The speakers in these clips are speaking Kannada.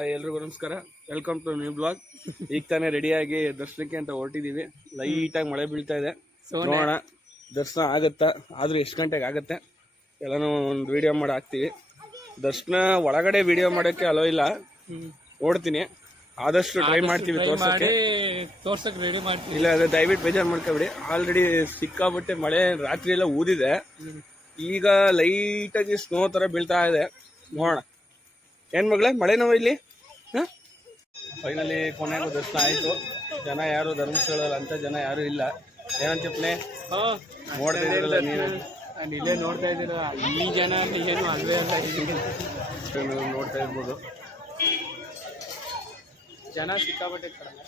ಎಲ್ರಿಗೂ ನಮಸ್ಕಾರ. Welcome to new blog. ಈಗ ತಾನೇ ರೆಡಿಯಾಗಿ ದರ್ಶನಕ್ಕೆ ಅಂತ ಹೊರಟಿದ್ದೀವಿ. ಲೈಟಾಗಿ ಮಳೆ ಬೀಳ್ತಾ ಇದೆ. ನೋಡೋಣ ದರ್ಶನ ಆಗುತ್ತಾ, ಆದ್ರೂ ಎಷ್ಟು ಗಂಟೆಗೆ ಆಗುತ್ತೆ ಎಲ್ಲನೂ ಒಂದು ವಿಡಿಯೋ ಮಾಡಿ ಹಾಕ್ತೀವಿ. ದರ್ಶನ ಒಳಗಡೆ ವಿಡಿಯೋ ಮಾಡೋಕ್ಕೆ ಅಲೋ ಇಲ್ಲ, ನೋಡ್ತೀನಿ, ಆದಷ್ಟು ಟ್ರೈ ಮಾಡ್ತೀವಿ ತೋರ್ಸಕ್ಕೆ ರೆಡಿ ಮಾಡ್ತೀವಿ. ಇಲ್ಲ ಅದೇ ದಯವಿಟ್ಟು ಬೇಜಾರು ಮಾಡ್ಕೊಬಿಡಿ. ಆಲ್ರೆಡಿ ಸಿಕ್ಕಾಬಿಟ್ಟೆ ಮಳೆ ರಾತ್ರಿ ಎಲ್ಲ ಊದಿದೆ. ಈಗ ಲೈಟಾಗಿ ಸ್ನೋ ಥರ ಬೀಳ್ತಾ ಇದೆ. ನೋಡೋಣ ಏನ್ ಮಗಳೇ, ಮಳೆ ನೋವು ಇಲ್ಲಿ. ಫೈನಲಿ ಕೊನೆಗೂ ದರ್ಶನ ಆಯ್ತು. ಜನ ಯಾರು ಧರ್ಮಸ್ಥಳದಲ್ಲಿ ಅಂತ ಜನ ಯಾರು ಇಲ್ಲ. ಏನಂತಪ್ಪನೆ ನೋಡ್ತಾ ಇದ್ದೀರಲ್ಲ ನೀವು, ಇಲ್ಲೇ ನೋಡ್ತಾ ಇದ್ದೀರ. ಈ ಜನ ಏನು ಅಲ್ವೇ ಅಲ್ಲ, ನೋಡ್ತಾ ಇರ್ಬೋದು. ಜನ ಸಿಕ್ಕಾಬಟ್ಟೆ ಕಡಿಮೆ,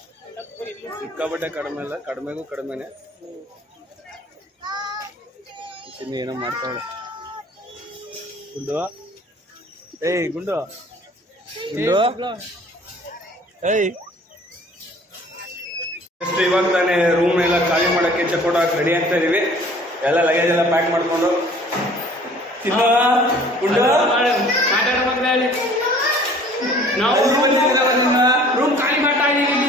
ಸಿಕ್ಕಾಬಟ್ಟೆ ಕಡಿಮೆ ಅಲ್ಲ, ಕಡಿಮೆಗೂ ಕಡಿಮೆನೆ. ಚಿನ್ನಿ ಏನೋ ಮಾಡ್ತಾವಳೆ. ಗುಂಡು, ಏಯ್ ಗುಂಡು ಗುಂಡು, ಏಯ್ ಎಷ್ಟು ಇವಾಗ ತಾನೇ ರೂಮ್ ಎಲ್ಲ ಖಾಲಿ ಮಾಡೋಕ್ಕೆ ಚೆಕ್ಔಟ್ ಹಾಕಿ ರೆಡಿ ಆಗ್ತಾ ಇದೀವಿ. ಎಲ್ಲ ಲಗೇಜ್ ಎಲ್ಲ ಪ್ಯಾಕ್ ಮಾಡ್ಕೊಂಡು ನಾವು ರೂಮ್ ಖಾಲಿ ಮಾಡ್ತಾ ಇದೀವಿ.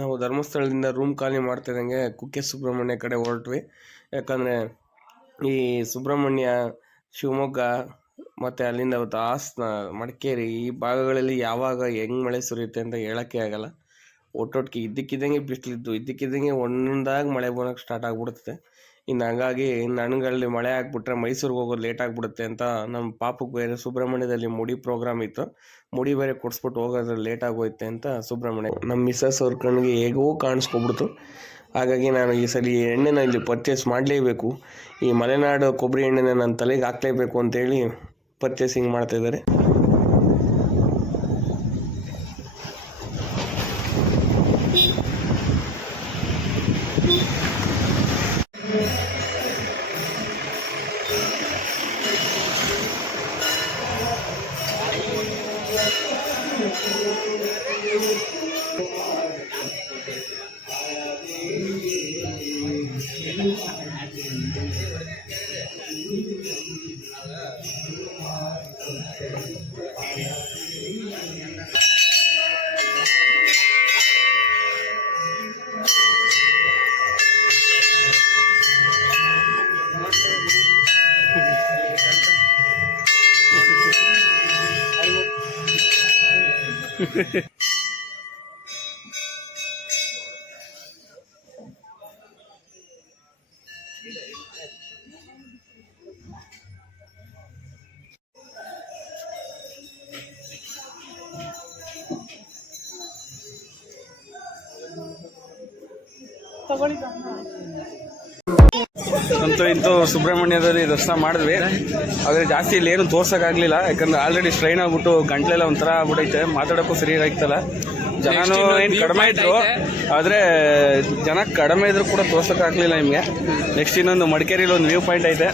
ನಾವು ಧರ್ಮಸ್ಥಳದಿಂದ ರೂಮ್ ಖಾಲಿ ಮಾಡ್ತಾ ಇದ್ದಂಗೆ ಕುಕ್ಕೆ ಸುಬ್ರಹ್ಮಣ್ಯ ಕಡೆ ಹೊರಟ್ವಿ. ಯಾಕಂದರೆ ಈ ಸುಬ್ರಹ್ಮಣ್ಯ, ಶಿವಮೊಗ್ಗ ಮತ್ತು ಅಲ್ಲಿಂದ ಹಾಸನ, ಮಡಿಕೇರಿ ಈ ಭಾಗಗಳಲ್ಲಿ ಯಾವಾಗ ಹೆಂಗೆ ಮಳೆ ಸುರಿಯುತ್ತೆ ಅಂತ ಹೇಳೋಕ್ಕೆ ಆಗಲ್ಲ. ಒಟ್ಟೊಟ್ಟಿಗೆ ಇದ್ದಕ್ಕಿದ್ದಂಗೆ ಬಿಸಿಲಿದ್ದು, ಇದ್ದಕ್ಕಿದ್ದಂಗೆ ಒಂದೊಂದಾಗಿ ಮಳೆ ಬರೋಕ್ಕೆ ಸ್ಟಾರ್ಟ್ ಆಗಿಬಿಡುತ್ತೆ. ಇನ್ನು ಹಂಗಾಗಿ ನನಗಲ್ಲಿ ಮಳೆ ಆಗಿಬಿಟ್ರೆ ಮೈಸೂರಿಗೆ ಹೋಗೋದು ಲೇಟ್ ಆಗಿಬಿಡುತ್ತೆ ಅಂತ ನಮ್ಮ ಪಾಪಕ್ಕೆ ಬೇರೆ ಸುಬ್ರಹ್ಮಣ್ಯದಲ್ಲಿ ಮುಡಿ ಪ್ರೋಗ್ರಾಮ್ ಇತ್ತು. ಮುಡಿ ಬೇರೆ ಕೊಡಿಸ್ಬಿಟ್ಟು ಹೋಗೋದ್ರಲ್ಲಿ ಲೇಟ್ ಆಗೋಯ್ತೆ ಅಂತ ಸುಬ್ರಹ್ಮಣ್ಯ ನಮ್ಮ ಮಿಸ್ಸಸ್ ಅವ್ರ ಕಣ್ಣಿಗೆ ಹೇಗೋ ಕಾಣಿಸ್ಕೊಬಿಡ್ತು. ಹಾಗಾಗಿ ನಾನು ಈ ಸಲ ಎಣ್ಣೆನ ಇಲ್ಲಿ ಪರ್ಚೇಸ್ ಮಾಡಲೇಬೇಕು. ಈ ಮಲೆನಾಡು ಕೊಬ್ಬರಿ ಎಣ್ಣೆನ ನನ್ನ ತಲೆಗೆ ಹಾಕಲೇಬೇಕು ಅಂತೇಳಿ ಪರ್ಚೇಸಿಂಗ್ ಮಾಡ್ತಾಯಿದ್ದಾರೆ. ಅಂತೂ ಇಂತೂ ಸುಬ್ರಹ್ಮಣ್ಯದಲ್ಲಿ ದರ್ಶನ ಮಾಡಿದ್ವಿ. ಆದರೆ ಜಾಸ್ತಿ ಇಲ್ಲಿ ಏನು ತೋರ್ಸೋಕ್ಕಾಗಲಿಲ್ಲ, ಯಾಕಂದ್ರೆ ಆಲ್ರೆಡಿ ಸ್ಟ್ರೈನ್ ಆಗ್ಬಿಟ್ಟು ಗಂಟ್ಲೆಲ್ಲ ಒಂಥರ ಆಗ್ಬಿಟ್ಟೈತೆ, ಮಾತಾಡೋಕ್ಕೂ ಸರಿ ಆಗ್ತಲ್ಲ. ಜನನೂ ಏನು ಕಡಿಮೆ ಇದ್ರು, ಆದರೆ ಜನ ಕಡಿಮೆ ಇದ್ರು ಕೂಡ ತೋರ್ಸೋಕ್ಕಾಗಲಿಲ್ಲ ನಿಮಗೆ. ನೆಕ್ಸ್ಟ್ ಇನ್ನೊಂದು ಮಡಿಕೇರಿಲಿ ಒಂದು ವ್ಯೂ ಪಾಯಿಂಟ್ ಐತೆ.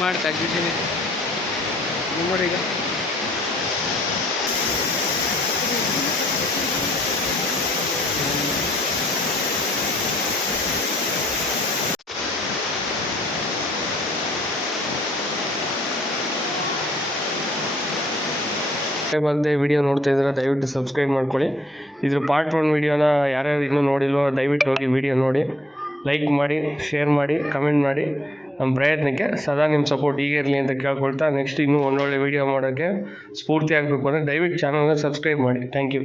ಮಾಡಿ ತೆಗ್ದಿದ್ದೀನಿ ನೋಡಿ. ಈಗ ಬಂದೆ ವಿಡಿಯೋ ನೋಡ್ತಾ ಇದ್ದೀರಾ, ದಯವಿಟ್ಟು ಸಬ್ಸ್ಕ್ರೈಬ್ ಮಾಡ್ಕೊಳ್ಳಿ. ಇದ್ರ ಪಾರ್ಟ್ 1 ವಿಡಿಯೋನ ಯಾರ್ಯಾರು ಇನ್ನೂ ನೋಡಿಲ್ವೋ ದಯವಿಟ್ಟು ಹೋಗಿ ವಿಡಿಯೋ ನೋಡಿ, ಲೈಕ್ ಮಾಡಿ, ಶೇರ್ ಮಾಡಿ, ಕಮೆಂಟ್ ಮಾಡಿ. ನಮ್ಮ ಪ್ರಯತ್ನಕ್ಕೆ ಸದಾ ನಿಮ್ಮ ಸಪೋರ್ಟ್ ಹೀಗೆ ಇರಲಿ ಅಂತ ಕೇಳ್ಕೊಳ್ತಾ, ನೆಕ್ಸ್ಟ್ ಇನ್ನೂ ಒಳ್ಳೊಳ್ಳೆ ವಿಡಿಯೋ ಮಾಡೋಕ್ಕೆ ಸ್ಫೂರ್ತಿ ಆಗಬೇಕು ಅಂದರೆ ದಯವಿಟ್ಟು ಚಾನಲ್ನ ಸಬ್ಸ್ಕ್ರೈಬ್ ಮಾಡಿ. Thank you.